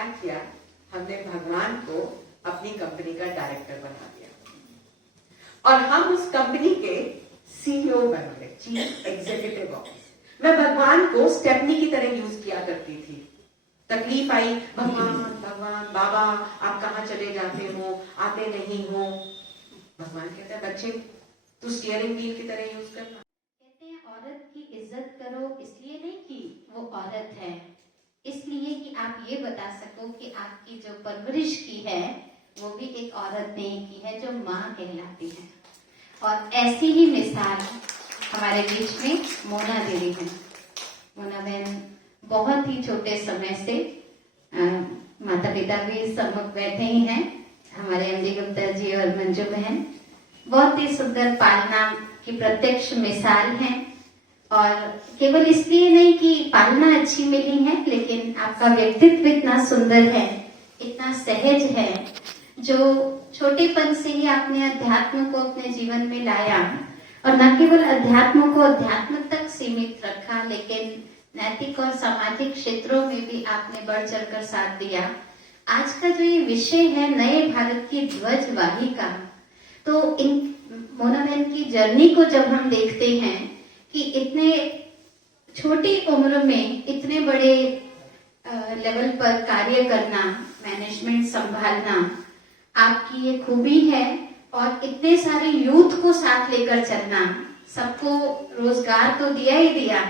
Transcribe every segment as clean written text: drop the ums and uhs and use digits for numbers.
क्या किया, हमने भगवान को अपनी कंपनी का डायरेक्टर बना दिया और हम उस कंपनी के सीईओ बन गए, चीफ एग्जीक्यूटिव ऑफिसर। मैं भगवान को स्टेपनी की तरह यूज किया करती थी। तकलीफ आई, भगवान भगवान बाबा आप कहाँ चले जाते हो, आते नहीं हो। भगवान कहता है बच्चे तू स्टीयरिंग व्हील की तरह यूज करना। कहते हैं औरत की इज्जत करो इसलिए नहीं कि वो औरत है, इसलिए कि आप ये बता सको कि आपकी जो परवरिश की है वो भी एक औरत ने की है जो माँ कहलाती है। और ऐसी ही मिसाल हमारे बीच में मोना देवी है। मोना बहन बहुत ही छोटे समय से माता पिता भी सम्मुख बैठे ही हैं, हमारे एमडी गुप्ता जी और मंजू बहन बहुत ही सुंदर पालना की प्रत्यक्ष मिसाल है। और केवल इसलिए नहीं कि पालना अच्छी मिली है, लेकिन आपका व्यक्तित्व इतना सुंदर है, इतना सहज है, जो छोटेपन से ही आपने अध्यात्म को अपने जीवन में लाया और न केवल अध्यात्म को अध्यात्म तक सीमित रखा, लेकिन नैतिक और सामाजिक क्षेत्रों में भी आपने बढ़ चढ़कर साथ दिया। आज का जो ये विषय है नए भारत की ध्वजवाहिका, तो इन मोना बहन की जर्नी को जब हम देखते हैं कि इतने छोटी उम्र में इतने बड़े लेवल पर कार्य करना, मैनेजमेंट संभालना आपकी ये खूबी है। और इतने सारे यूथ को साथ लेकर चलना, सबको रोजगार तो दिया ही दिया,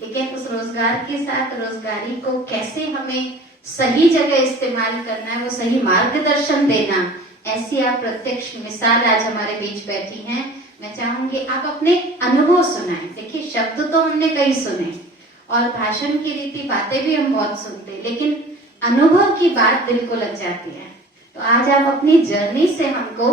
लेकिन उस रोजगार के साथ रोजगारी को कैसे हमें सही जगह इस्तेमाल करना है, वो सही मार्गदर्शन देना, ऐसी आप प्रत्यक्ष मिसाल आज हमारे बीच बैठी हैं। मैं चाहूंगी आप अपने अनुभव सुनाएं। देखिए शब्द तो हमने कई सुने और भाषण की रीति बातें भी हम बहुत सुनते, लेकिन अनुभव की बात दिल को लग जाती है। तो आज आप अपनी जर्नी से हमको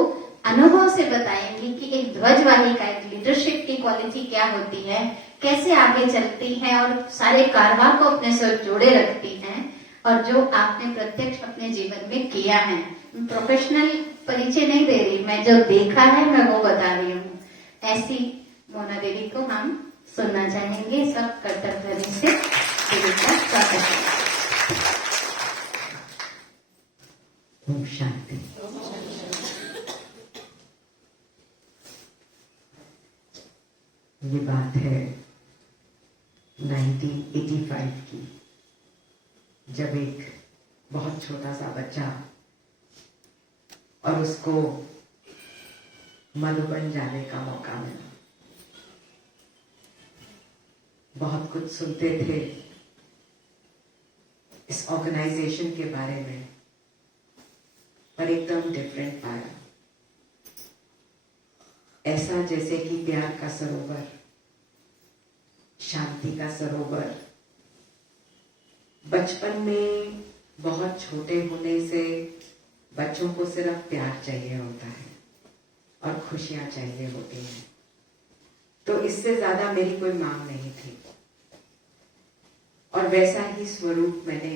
अनुभव से बताएंगी कि एक ध्वजवाहिका, एक लीडरशिप की क्वालिटी क्या होती है, कैसे आगे चलती है और सारे कारवां को अपने साथ जोड़े रखती हैं, और जो आपने प्रत्यक्ष अपने जीवन में किया है। प्रोफेशनल परिचय नहीं दे रही, मैं जो देखा है मैं वो बता रही हूँ। ऐसी मोना देवी को हम सुनना चाहेंगे। सब कर्तव्य से स्वागत है। ओम शांति। ये बात है 1985 की, जब एक बहुत छोटा सा बच्चा और उसको मधुबन जाने का मौका मिला। बहुत कुछ सुनते थे इस ऑर्गेनाइजेशन के बारे में, पर एकदम डिफरेंट पाया। ऐसा जैसे कि प्यार का सरोवर, शांति का सरोवर। बचपन में बहुत छोटे होने से बच्चों को सिर्फ प्यार चाहिए होता है और खुशियां चाहिए होती हैं, तो इससे ज्यादा मेरी कोई मांग नहीं थी। और वैसा ही स्वरूप मैंने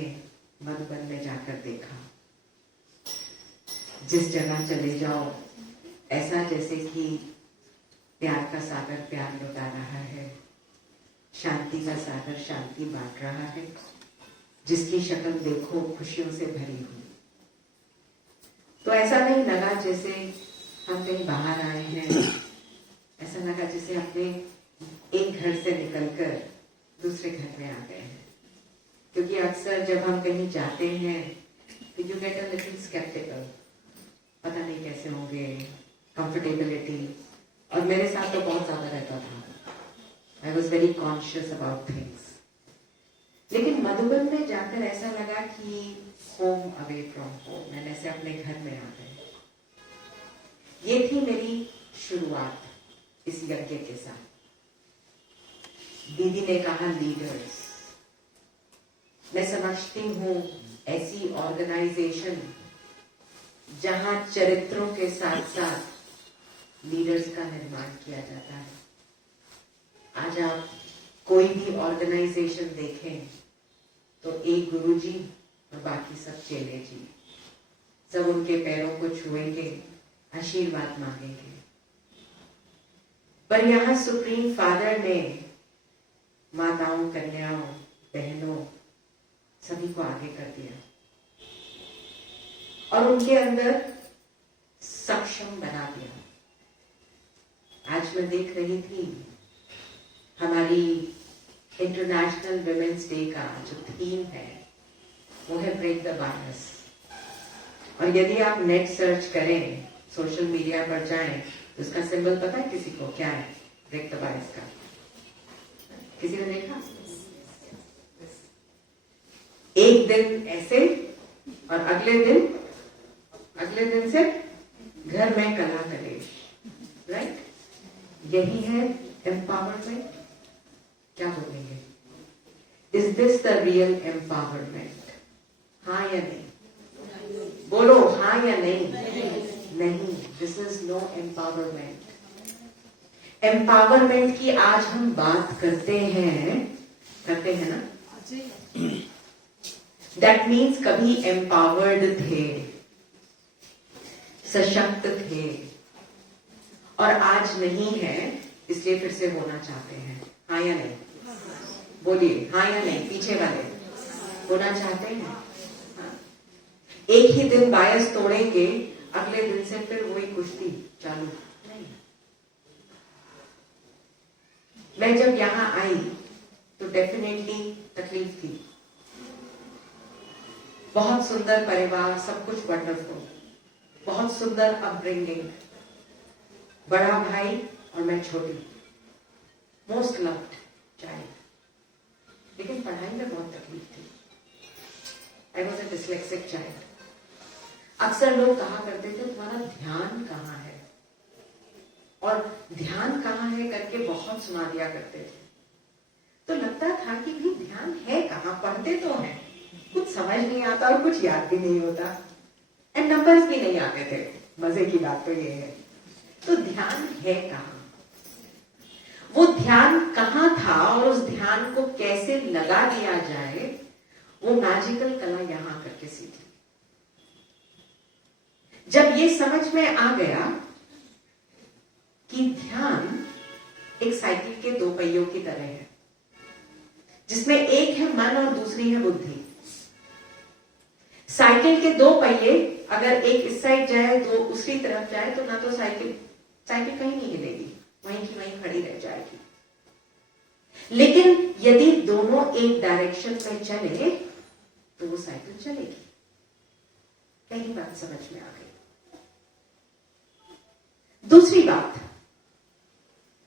मधुबन में जाकर देखा। जिस जगह चले जाओ ऐसा जैसे कि प्यार का सागर प्यार लुटा रहा है, शांति का सागर शांति बांट रहा है, जिसकी शक्ल देखो खुशियों से भरी हुई। तो ऐसा नहीं लगा जैसे हम कहीं बाहर आए हैं, ऐसा लगा जैसे अपने एक घर से निकलकर दूसरे घर में आ गए हैं। क्योंकि अक्सर जब हम कहीं जाते हैं तो you get a little sceptical, पता नहीं कैसे होंगे, कंफर्टेबिलिटी, और मेरे साथ तो बहुत ज्यादा रहता था। I was very conscious about things. लेकिन मधुबन में जाकर ऐसा लगा कि होम अवे फ्रॉम होम, मैंने ऐसे अपने घर में आ गए। ये थी मेरी शुरुआत इस यज्ञ के साथ। दीदी ने कहा लीडर्स, मैं समझती हूँ ऐसी ऑर्गेनाइजेशन जहां चरित्रों के साथ साथ लीडर्स का निर्माण किया जाता है। आज आप कोई भी ऑर्गेनाइजेशन देखें तो एक गुरुजी और बाकी सब चेले जी, सब उनके पैरों को छुएंगे, आशीर्वाद मांगेंगे। पर यहाँ सुप्रीम फादर ने माताओं, कन्याओं, बहनों सभी को आगे कर दिया। और उनके अंदर सक्षम बना दिया। आज मैं देख रही थी हमारी इंटरनेशनल विमेंस डे का जो थीम है वो है ब्रेक द बायस। और यदि आप नेट सर्च करें, सोशल मीडिया पर जाएं, तो उसका सिंबल पता है किसी को क्या है? ब्रेक द बायस का। किसी ने देखा? एक दिन ऐसे और अगले दिन से घर में कला कलेश, राइट? यही है एम्पावरमेंट। क्या बोलेंगे? Is this the real empowerment? हाँ या नहीं? बोलो हाँ या नहीं? नहीं, this is no empowerment. Empowerment की आज हम बात करते हैं ना? दैट मीन्स कभी एम्पावर्ड थे, सशक्त थे, और आज नहीं है, इसलिए फिर से होना चाहते हैं। हाँ या नहीं? बोलिए हाँ या नहीं? पीछे वाले होना चाहते हैं। हाँ? एक ही दिन बायस तोड़ेंगे, अगले दिन से फिर वही कुश्ती चालू नहीं। मैं जब यहां आई तो डेफिनेटली तकलीफ थी। बहुत सुंदर परिवार, सब कुछ वंडरफुल, बहुत सुंदर अपब्रिंगिंग, बड़ा भाई और मैं छोटी, मोस्ट लव्ड चाइल्ड, लेकिन पढ़ाई में बहुत तकलीफ थी। I was a dyslexic child. अक्सर लोग कहा करते थे तुम्हारा ध्यान कहाँ है, और ध्यान कहाँ है करके बहुत सुना दिया करते थे। तो लगता था कि भाई ध्यान है कहाँ, पढ़ते तो हैं, कुछ समझ नहीं आता और कुछ याद भी नहीं होता, एंड नंबर्स भी नहीं आते थे। मजे की बात तो ये है, तो ध्यान है कहाँ? वो ध्यान कहाँ था और उस ध्यान को कैसे लगा दिया जाए, वो मैजिकल कला यहां करके सीखी। जब ये समझ में आ गया कि ध्यान एक साइकिल के दो पहियों की तरह है, जिसमें एक है मन और दूसरी है बुद्धि। साइकिल के दो पहिए अगर एक इस साइड जाए दो दूसरी तरफ जाए तो ना तो साइकिल कहीं नहीं हिलेगी, वहीं की वहीं खड़ी रह जाएगी। लेकिन यदि दोनों एक डायरेक्शन में चले तो वो साइकिल चलेगी। पहली बात समझ में आ गई। दूसरी बात,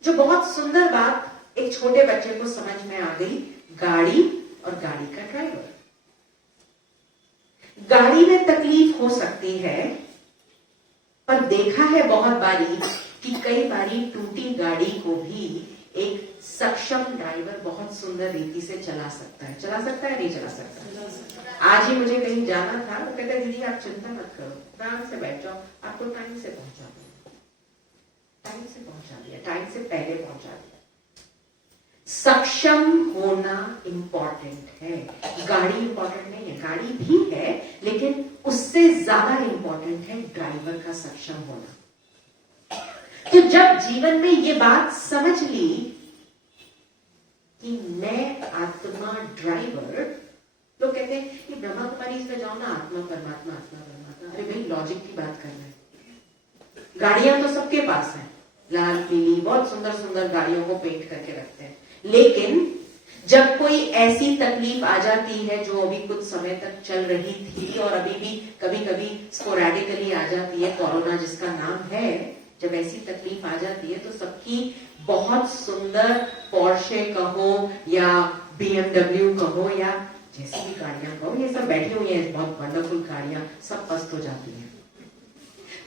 जो बहुत सुंदर बात एक छोटे बच्चे को समझ में आ गई, गाड़ी और गाड़ी का ड्राइवर। गाड़ी में तकलीफ हो सकती है, पर देखा है बहुत बारी कि कई बारी टूटी गाड़ी को भी एक सक्षम ड्राइवर बहुत सुंदर रीति से चला सकता है। नहीं चला सकता? आज ही मुझे कहीं जाना था, वो कहते दीदी आप चिंता मत करो, आराम से बैठ जाओ, आपको टाइम से पहुंचा दिया, टाइम से पहले पहुंचा दिया। सक्षम होना इंपॉर्टेंट है, गाड़ी इंपॉर्टेंट नहीं है। गाड़ी भी है, लेकिन उससे ज्यादा इंपॉर्टेंट है ड्राइवर का सक्षम होना। तो जब जीवन में ये बात समझ ली कि मैं आत्मा ड्राइवर, लोग कहते हैं कि ब्रह्मा कुमारी में जाओ ना, आत्मा परमात्मा। अरे भाई लॉजिक की बात कर रहे हैं। गाड़ियां तो सबके पास हैं, लाल पीली बहुत सुंदर सुंदर गाड़ियों को पेंट करके रखते हैं, लेकिन जब कोई ऐसी तकलीफ आ जाती है जो अभी कुछ समय तक चल रही थी और अभी भी कभी कभी स्पोरेडिकली आ जाती है, कोरोना जिसका नाम है, जब ऐसी तकलीफ आ जाती है तो सबकी बहुत सुंदर पोर्शे कहो या BMW कहो या जैसी भी गाड़ियां कहो, ये सब बैठी हुई हैं बहुत वंडरफुल गाड़ियां, सब पस्त हो जाती हैं।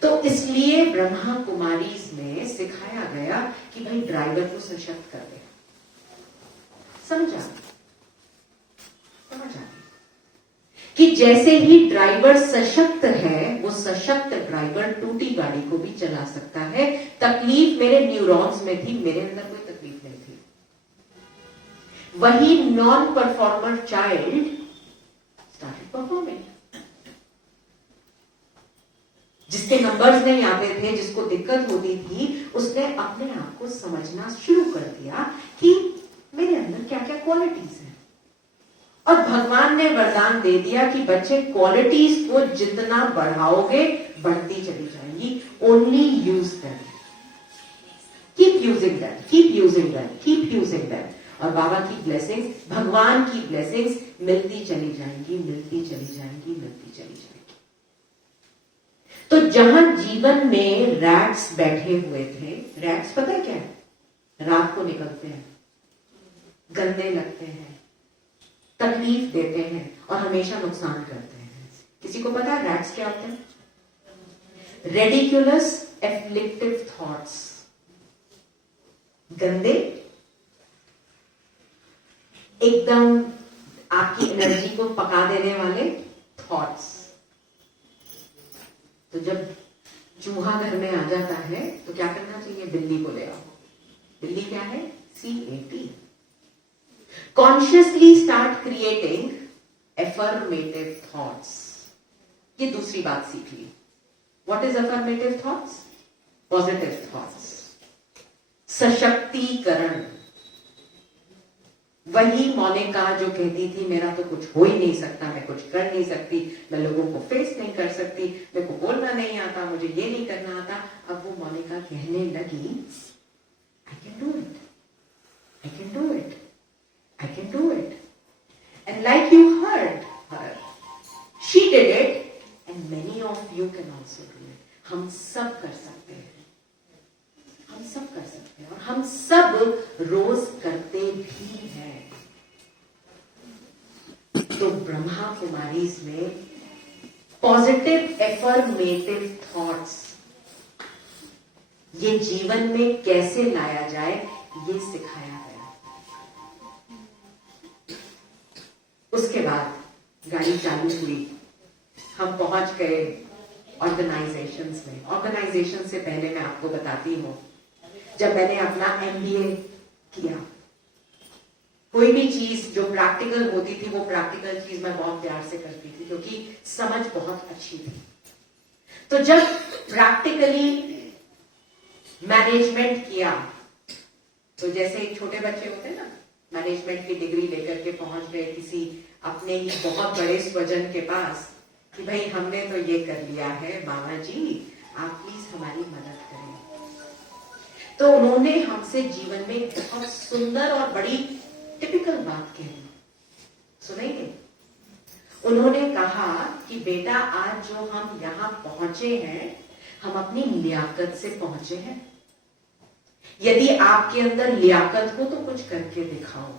तो इसलिए ब्रह्मा कुमारी में सिखाया गया कि भाई ड्राइवर को सशक्त कर दे। समझ आ कि जैसे ही ड्राइवर सशक्त है, वो सशक्त ड्राइवर टूटी गाड़ी को भी चला सकता है। तकलीफ मेरे न्यूरॉन्स में थी, मेरे अंदर कोई तकलीफ नहीं थी। वही non performer child started performing. जिसके नंबर्स नहीं आते थे, जिसको दिक्कत होती थी, उसने अपने आप को समझना शुरू कर दिया कि मेरे अंदर क्या क्या क्वालिटीज हैं, और भगवान ने वरदान दे दिया कि बच्चे क्वालिटीज को जितना बढ़ाओगे बढ़ती चली जाएंगी, only use them, keep using them, keep using them, keep using them. और बाबा की ब्लेसिंग्स, भगवान की ब्लेसिंग्स मिलती चली जाएंगी, मिलती चली जाएंगी, मिलती चली जाएंगी। तो जहां जीवन में रैट्स बैठे हुए थे, रैट्स पता है क्या है? रात को निकलते हैं, गंदे लगते हैं, तकलीफ देते हैं और हमेशा नुकसान करते हैं। किसी को पता है रैट्स क्या होते हैं? रेडिकुलस एफ्लिक्टिव थॉट्स, गंदे, एकदम आपकी एनर्जी को पका देने वाले थॉट्स। तो जब चूहा घर में आ जाता है तो क्या करना चाहिए? बिल्ली को ले आओ। बिल्ली क्या है? CAT। Consciously start creating affirmative thoughts. ये दूसरी बात सीख ली। What is affirmative thoughts? Positive thoughts, सशक्तिकरण। वही मोनिका जो कहती थी मेरा तो कुछ हो ही नहीं सकता, मैं कुछ कर नहीं सकती, मैं लोगों को फेस नहीं कर सकती, मेरे को बोलना नहीं आता, मुझे ये नहीं करना आता, अब वो मोनिका कहने लगी I can do it, I can do it, I can do it. And like you heard her, she did it and many of you can also do it. हम सब कर सकते हैं, हम सब कर सकते हैं और हम सब रोज करते भी हैं। तो ब्रह्मा कुमारीज में पॉजिटिव एफर्मेटिव थॉट्स ये जीवन में कैसे लाया जाए ये सिखाया गया। उसके बाद गाड़ी चालू हुई, हम पहुंच गए ऑर्गेनाइजेशंस में। ऑर्गेनाइजेशन से पहले मैं आपको बताती हूं, जब मैंने अपना MBA किया, कोई भी चीज जो प्रैक्टिकल होती थी वो प्रैक्टिकल चीज मैं बहुत प्यार से करती थी क्योंकि समझ बहुत अच्छी थी। तो जब प्रैक्टिकली मैनेजमेंट किया तो जैसे एक छोटे बच्चे होते हैं ना, मैनेजमेंट की डिग्री लेकर के पहुंच गए किसी अपने ही बहुत बड़े स्वजन के पास कि भाई हमने तो ये कर लिया है, मामा जी आप प्लीज हमारी मदद करें। तो उन्होंने हमसे जीवन में बहुत सुंदर और बड़ी टिपिकल बात कही, सुनेंगे? उन्होंने कहा कि बेटा आज जो हम यहां पहुंचे हैं हम अपनी लियाकत से पहुंचे हैं। यदि आपके अंदर लियाकत हो तो कुछ करके दिखाओ।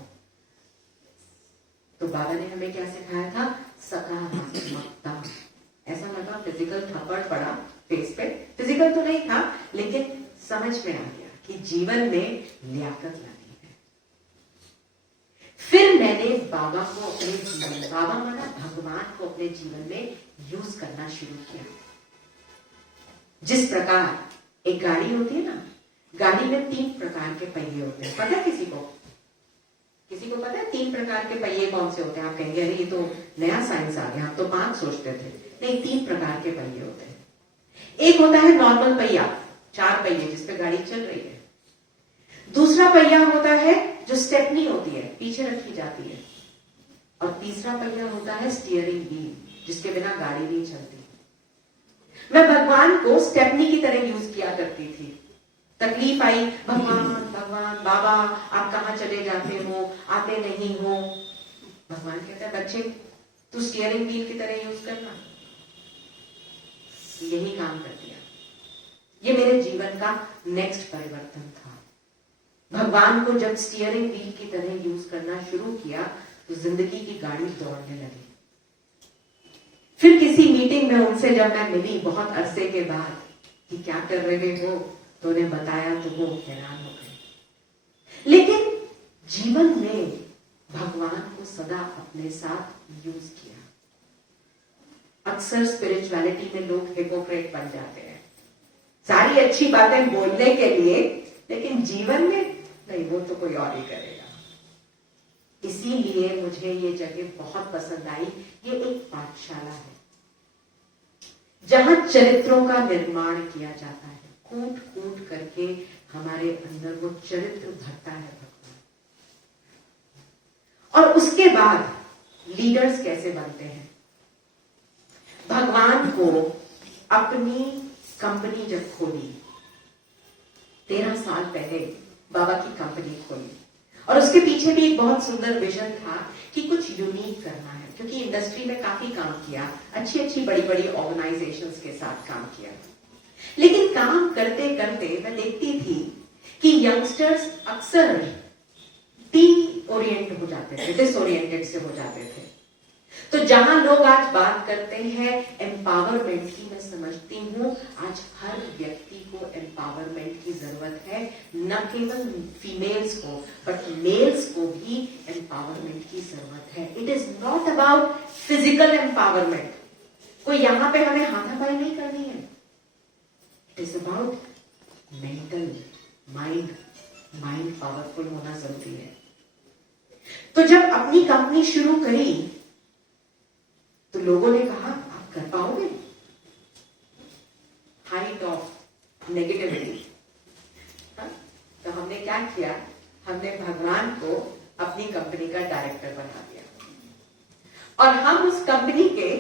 तो बाबा ने हमें क्या सिखाया था? सकारात्मकता। ऐसा लगा फिजिकल थप्पड़ पड़ा फेस पे, फिजिकल तो नहीं था लेकिन समझ में आ गया कि जीवन में लियाकत लानी है। फिर मैंने बाबा को अपने जीवन, बाबा माना भगवान को अपने जीवन में यूज करना शुरू किया। जिस प्रकार एक गाड़ी होती है ना, गाड़ी में 3 प्रकार के पहिए होते हैं। पता है किसी को? किसी को पता है 3 प्रकार के पहिए कौन से होते हैं? आप कहेंगे अरे ये तो नया साइंस आ गया, हम तो 5 सोचते थे। नहीं, 3 प्रकार के पहिए होते हैं। एक होता है नॉर्मल पहिया, 4 पहिए जिसपे गाड़ी चल रही है। दूसरा पहिया होता है जो स्टेपनी होती है, पीछे रखी जाती है। और तीसरा पहिया होता है स्टीयरिंग व्हील, जिसके बिना गाड़ी नहीं चलती। मैं भगवान को स्टेपनी की तरह यूज किया करती थी। तकलीफ आई, भगवान भगवान बाबा आप कहां चले जाते हो, आते नहीं हो। भगवान कहता है बच्चे तू स्टीयरिंग व्हील की तरह यूज करना। यही काम कर दिया। ये मेरे जीवन का नेक्स्ट परिवर्तन था। भगवान को जब स्टीयरिंग व्हील की तरह यूज करना शुरू किया तो जिंदगी की गाड़ी दौड़ने लगी। फिर किसी मीटिंग में उनसे जब मैं मिली बहुत अरसे के बाद कि क्या कर रहे हो, तो उन्हें बताया तो वो हैरान हो गए। लेकिन जीवन में भगवान को सदा अपने साथ यूज किया। अक्सर स्पिरिचुअलिटी में लोग हिपोक्रेट बन जाते हैं, सारी अच्छी बातें बोलने के लिए, लेकिन जीवन में नहीं, वो तो कोई और ही करेगा। इसीलिए मुझे ये जगह बहुत पसंद आई। ये एक पाठशाला है जहां चरित्रों का निर्माण किया जाता है। कूट कूट करके हमारे अंदर वो चरित्र भरता है भगवान। और उसके बाद लीडर्स कैसे बनते हैं। भगवान को अपनी कंपनी जब खोली, 13 साल पहले बाबा की कंपनी खोली, और उसके पीछे भी एक बहुत सुंदर विजन था कि कुछ यूनिक करना है, क्योंकि इंडस्ट्री में काफी काम किया, अच्छी अच्छी बड़ी बड़ी ऑर्गेनाइजेशंस के साथ काम किया, लेकिन काम करते करते मैं देखती थी कि यंगस्टर्स अक्सर टीम ओरिएंट हो जाते थे, डिसओरिएंटेड से हो जाते थे। तो जहां लोग आज बात करते हैं एम्पावरमेंट की, मैं समझती हूं आज हर व्यक्ति को एम्पावरमेंट की जरूरत है, न केवल फीमेल्स को बट मेल्स को भी एम्पावरमेंट की जरूरत है। It is not about physical empowerment, कोई यहां पे हमें हाथापाई नहीं करनी है। It is about mental mind powerful होना जरूरी है। तो जब अपनी कंपनी शुरू करी तो लोगों ने कहा आप कर पाओगे, हाइट ऑफ नेगेटिविटी। तो हमने क्या किया, हमने भगवान को अपनी कंपनी का डायरेक्टर बना दिया और हम उस कंपनी के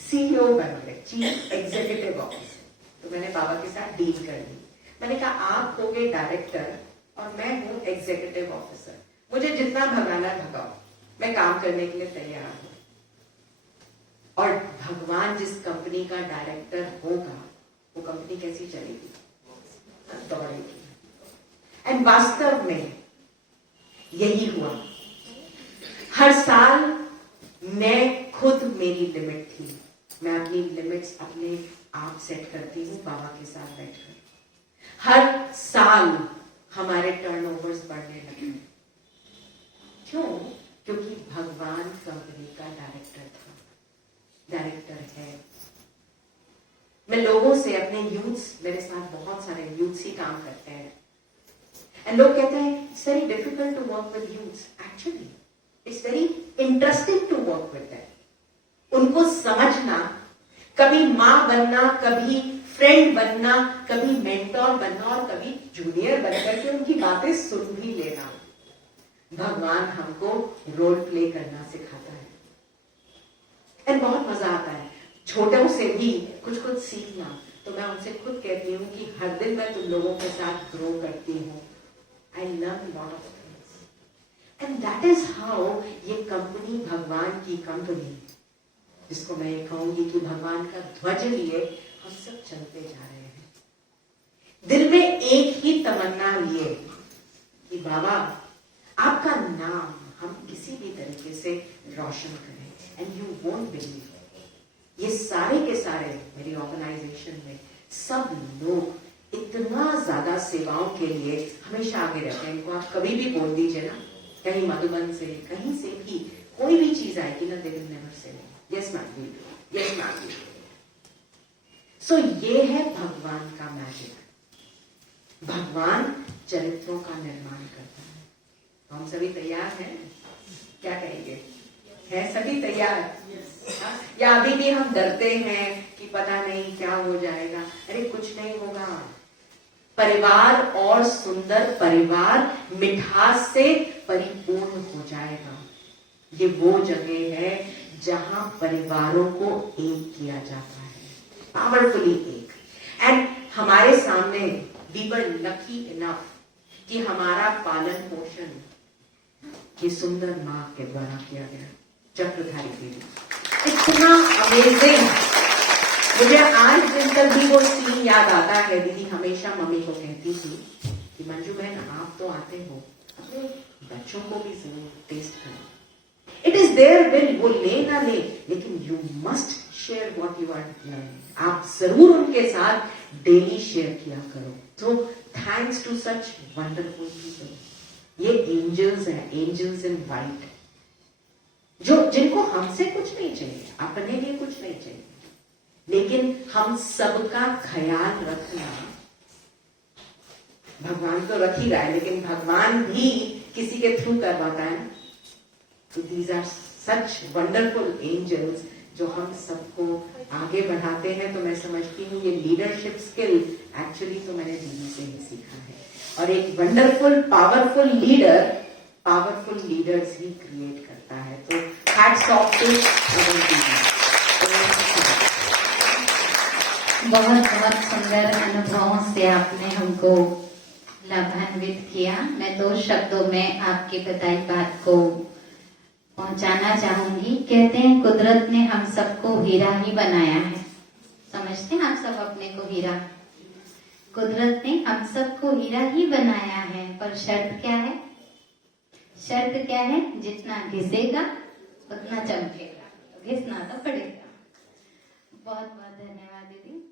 सीईओ बन गए, चीफ एग्जीक्यूटिव ऑफिसर। तो मैंने बाबा के साथ डील कर ली, मैंने कहा आप होगे डायरेक्टर और मैं हूं एग्जीक्यूटिव ऑफिसर, मुझे जितना भगाना भगाओ, मैं काम करने के लिए तैयार हूं। और भगवान जिस कंपनी का डायरेक्टर होगा वो कंपनी कैसी चलेगी, दौड़ेगी। एंड वास्तव में यही हुआ। हर साल मैं खुद, मेरी लिमिट थी, मैं अपनी लिमिट्स अपने आप सेट करती हूँ बाबा के साथ बैठकर। हर साल हमारे टर्नओवर्स बढ़ने लगे। क्यों? क्योंकि भगवान कंपनी का डायरेक्टर है। मैं लोगों से, अपने यूथ्स, मेरे साथ बहुत सारे यूथ्स ही काम करते हैं, एंड लोग कहते हैं it's very difficult to work with youths. Actually it's very interesting to work with them. उनको समझना, कभी माँ बनना, कभी फ्रेंड बनना, कभी मेंटोर बनना और कभी जूनियर बनकर के उनकी बातें सुन भी लेना। भगवान हमको रोल प्ले करना सिखाता है एंड बहुत मजा आता है छोटों से भी कुछ सीखना। तो मैं उनसे खुद कहती हूँ कि हर दिन मैं तुम लोगों के साथ ग्रो करती हूँ। I learn lot of things and that is how ये कंपनी, भगवान की कंपनी, जिसको मैं ये कहूंगी कि भगवान का ध्वज लिए हम सब चलते जा रहे हैं, दिल में एक ही तमन्ना लिए कि बाबा आपका नाम हम किसी भी तरीके से रोशन करें। एंड यू वोंट बिलीव, ये सारे के सारे मेरी ऑर्गेनाइजेशन में सब लोग इतना ज्यादा सेवाओं के लिए हमेशा आगे रहते हैं। इनको आप कभी भी बोल दीजिए ना, कहीं मधुबन से, कहीं से भी कोई भी चीज आएगी ना, they will never say yes ma'am we do, yes ma'am we do. So ये है भगवान का मैजिक। भगवान चरित्रों का निर्माण करता है। हम सभी तैयार हैं? क्या कहेंगे, है सभी तैयार? या अभी भी हम डरते हैं कि पता नहीं क्या हो जाएगा? अरे कुछ नहीं होगा। परिवार और सुंदर परिवार मिठास से परिपूर्ण हो जाएगा। ये वो जगह है जहां परिवारों को एक किया जाता है, पावरफुली एक। एंड हमारे सामने वी वर लकी इनफ कि हमारा पालन पोषण ये सुंदर माँ के द्वारा किया गया। चक्रधारी देवी इतना अमेजिंग, मुझे आज दिन तक भी वो सीन याद आता है। दीदी हमेशा मम्मी को कहती थी कि मंजू बहन आप तो आते हो, अपने बच्चों को भी जरूर टेस्ट करो। इट इज देयर विल, वो ले ना ले, लेकिन you must share what you are learning. आप जरूर उनके साथ डेली शेयर किया करो। तो thanks to such wonderful people. ये एंजल्स हैं, एंजल्स इन वाइट, जो जिनको हमसे कुछ नहीं चाहिए, अपने लिए कुछ नहीं चाहिए, लेकिन हम सबका ख्याल रखना। भगवान तो रख ही रहा है, लेकिन भगवान भी किसी के थ्रू करवाता है। तो these are such wonderful angels जो हम सबको आगे बढ़ाते हैं। तो मैं समझती हूँ ये लीडरशिप स्किल एक्चुअली तो मैंने दीदी से ही सीखा है। और एक wonderful powerful leader powerful leaders ही क्रिएट करता है। तो हैट्स ऑफ टू अभय दीदी। बहुत बहुत सुंदर अनुभवों से आपने हमको लाभान्वित किया। मैं 2 शब्दों में आपकी बताई बात को पहुंचाना चाहूंगी। कहते हैं कुदरत ने हम सबको हीरा ही बनाया है। समझते हैं आप सब अपने को हीरा? कुदरत ने हम सबको हीरा ही बनाया है, पर शर्त क्या है? शर्त क्या है? जितना घिसेगा उतना चमकेगा, तो घिसना तो पड़ेगा। बहुत बहुत धन्यवाद दीदी।